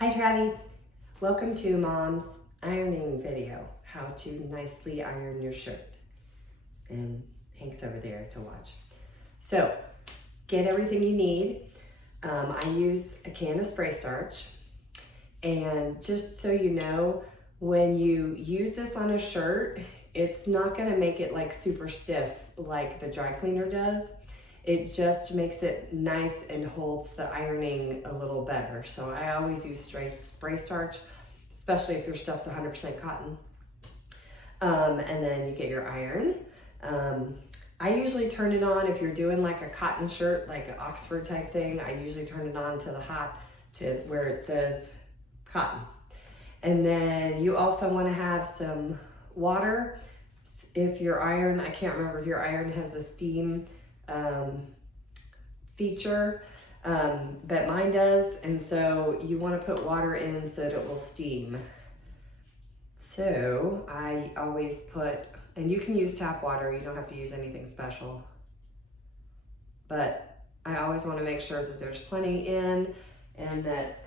Hi Travi, welcome to Mom's ironing video, how to nicely iron your shirt. And Hank's over there to watch. So, get everything you need. I use a can of spray starch. And just so you know, when you use this on a shirt, it's not gonna make it like super stiff like the dry cleaner does. It just makes it nice and holds the ironing a little better. So I always use spray starch, especially if your stuff's 100% cotton. And then you get your iron. I usually turn it on if you're doing like a cotton shirt, like an Oxford type thing. I usually turn it on to the hot, to where it says cotton. And then you also want to have some water. If your iron, I can't remember if your iron has a steam feature, but mine does, and so you want to put water in so that it will steam. So I always put, and you can use tap water, you don't have to use anything special, but I always want to make sure that there's plenty in and that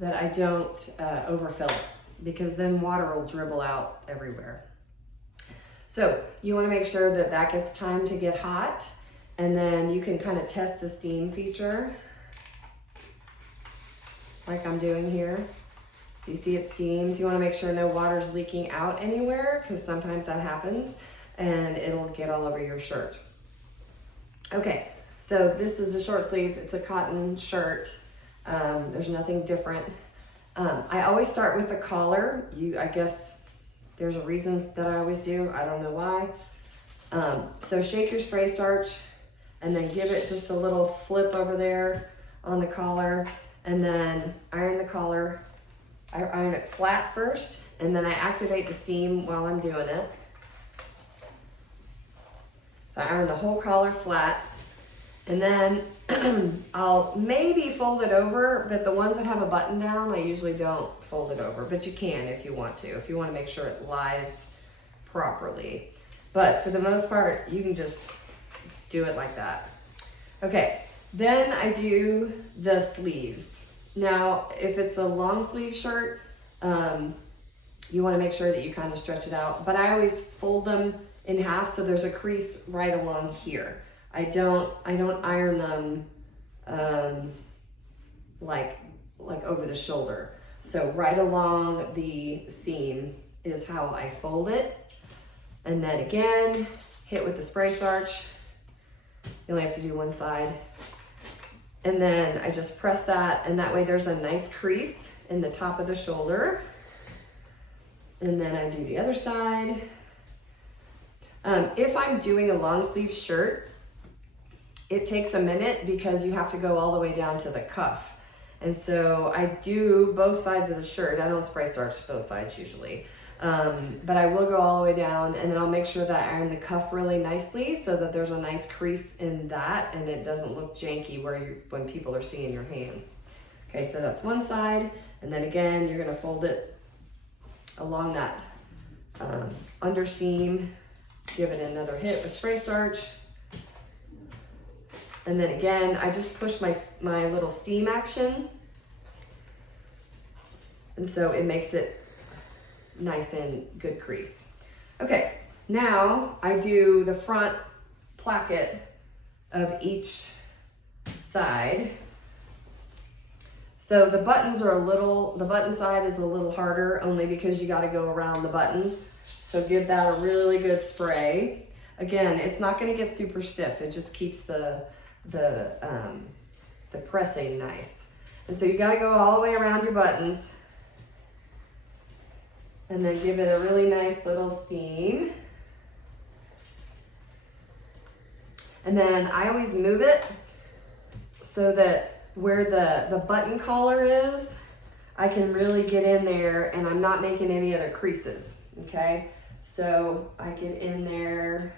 I don't overfill it, because then water will dribble out everywhere. So you want to make sure that that gets time to get hot. And then you can kind of test the steam feature like I'm doing here. So you see it steams. You want to make sure no water's leaking out anywhere, because sometimes that happens and it'll get all over your shirt. Okay, so this is a short sleeve. It's a cotton shirt. There's nothing different. I always start with the collar. I guess there's a reason that I always do. I don't know why. So shake your spray starch, and then give it just a little flip over there on the collar, and then iron the collar. I iron it flat first, and then I activate the steam while I'm doing it. So I iron the whole collar flat, and then I'll maybe fold it over, but the ones that have a button down, I usually don't fold it over, but you can if you want to make sure it lies properly. But for the most part, you can just do it like that. Okay, then I do the sleeves. Now, if it's a long sleeve shirt, you want to make sure that you kind of stretch it out, but I always fold them in half so there's a crease right along here. I don't iron them like over the shoulder. So right along the seam is how I fold it. And then again, hit with the spray starch. You only have to do one side. And then I just press that, and that way there's a nice crease in the top of the shoulder. And then I do the other side. If I'm doing a long sleeve shirt, it takes a minute because you have to go all the way down to the cuff. And so I do both sides of the shirt. I don't spray starch both sides usually. But I will go all the way down, and then I'll make sure that I iron the cuff really nicely so that there's a nice crease in that and it doesn't look janky when people are seeing your hands. Okay, so that's one side, and then again, you're gonna fold it along that under seam, give it another hit with spray starch. And then again, I just push my little steam action, and so it makes it nice and good crease. Okay, now I do the front placket of each side. So the buttons are the button side is a little harder, only because you got to go around the buttons. So give that a really good spray. Again, it's not going to get super stiff. It just keeps the pressing nice. And so you got to go all the way around your buttons. And then give it a really nice little steam. And then I always move it so that where the button collar is, I can really get in there and I'm not making any other creases, okay? So I get in there,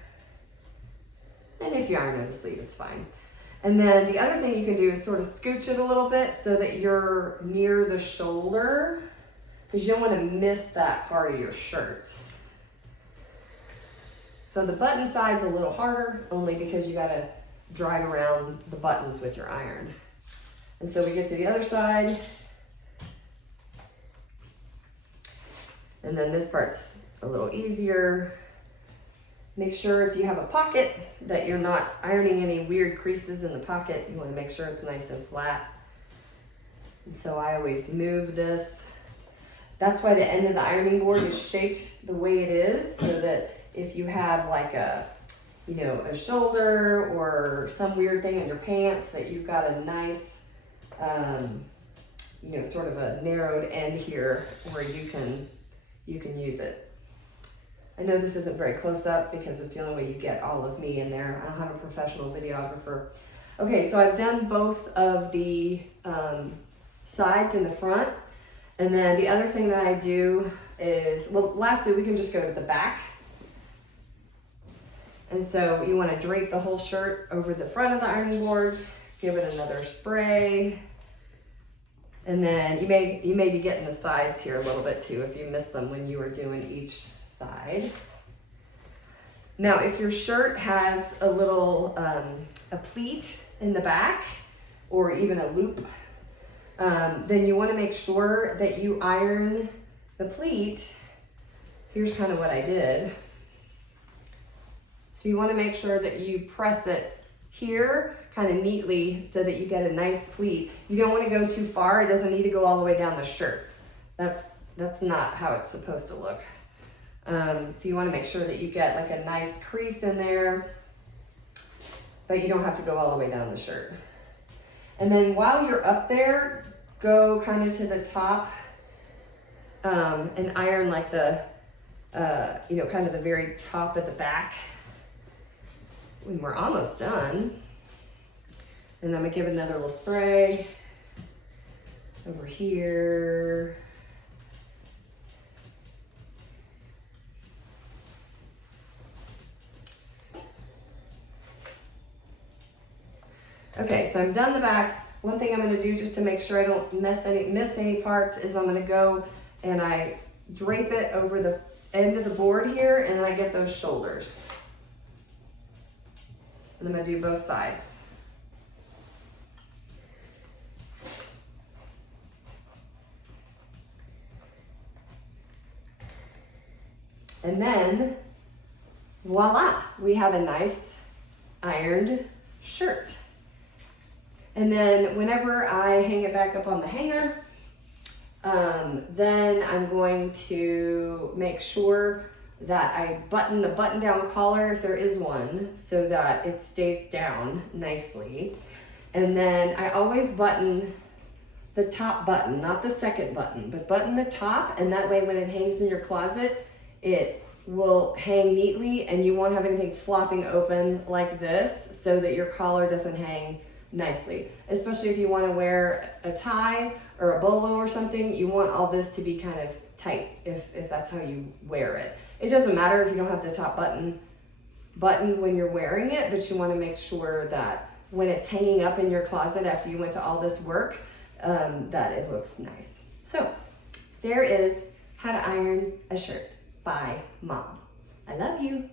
and if you iron over the sleeve, it's fine. And then the other thing you can do is sort of scooch it a little bit so that you're near the shoulder, because you don't want to miss that part of your shirt. So the button side's a little harder, only because you got to drive around the buttons with your iron. And so we get to the other side, And then this part's a little easier. Make sure if you have a pocket that you're not ironing any weird creases in the pocket. You want to make sure it's nice and flat. And so I always move this. That's why the end of the ironing board is shaped the way it is, so that if you have like a, you know, a shoulder or some weird thing in your pants, that you've got a nice, you know, sort of a narrowed end here where you can use it. I know this isn't very close up because it's the only way you get all of me in there. I don't have a professional videographer. Okay, so I've done both of the sides in the front. And then the other thing that I do is, well, lastly, we can just go to the back. And so you want to drape the whole shirt over the front of the ironing board, give it another spray. And then you may be getting the sides here a little bit too if you missed them when you were doing each side. Now, if your shirt has a little, a pleat in the back or even a loop, then you want to make sure that you iron the pleat. Here's kind of what I did. So you want to make sure that you press it here kind of neatly so that you get a nice pleat. You don't want to go too far. It doesn't need to go all the way down the shirt. That's not how it's supposed to look. So you want to make sure that you get like a nice crease in there, but you don't have to go all the way down the shirt. And then while you're up there, go kind of to the top and iron like the, you know, kind of the very top of the back. When we're almost done, and I'm gonna give it another little spray over here. Okay, so I'm done the back. One thing I'm gonna do just to make sure I don't miss any parts is I'm gonna go and I drape it over the end of the board here, and then I get those shoulders. And I'm gonna do both sides. And then, voila, we have a nice ironed shirt. And then whenever I hang it back up on the hanger, then I'm going to make sure that I button the button down collar if there is one so that it stays down nicely. And then I always button the top button, not the second button, but button the top, and that way when it hangs in your closet, it will hang neatly and you won't have anything flopping open like this so that your collar doesn't hang nicely. Especially if you want to wear a tie or a bolo or something, you want all this to be kind of tight if that's how you wear it. It doesn't matter if you don't have the top button when you're wearing it, but you want to make sure that when it's hanging up in your closet after you went to all this work, that it looks nice. So there is how to iron a shirt by Mom. I love you.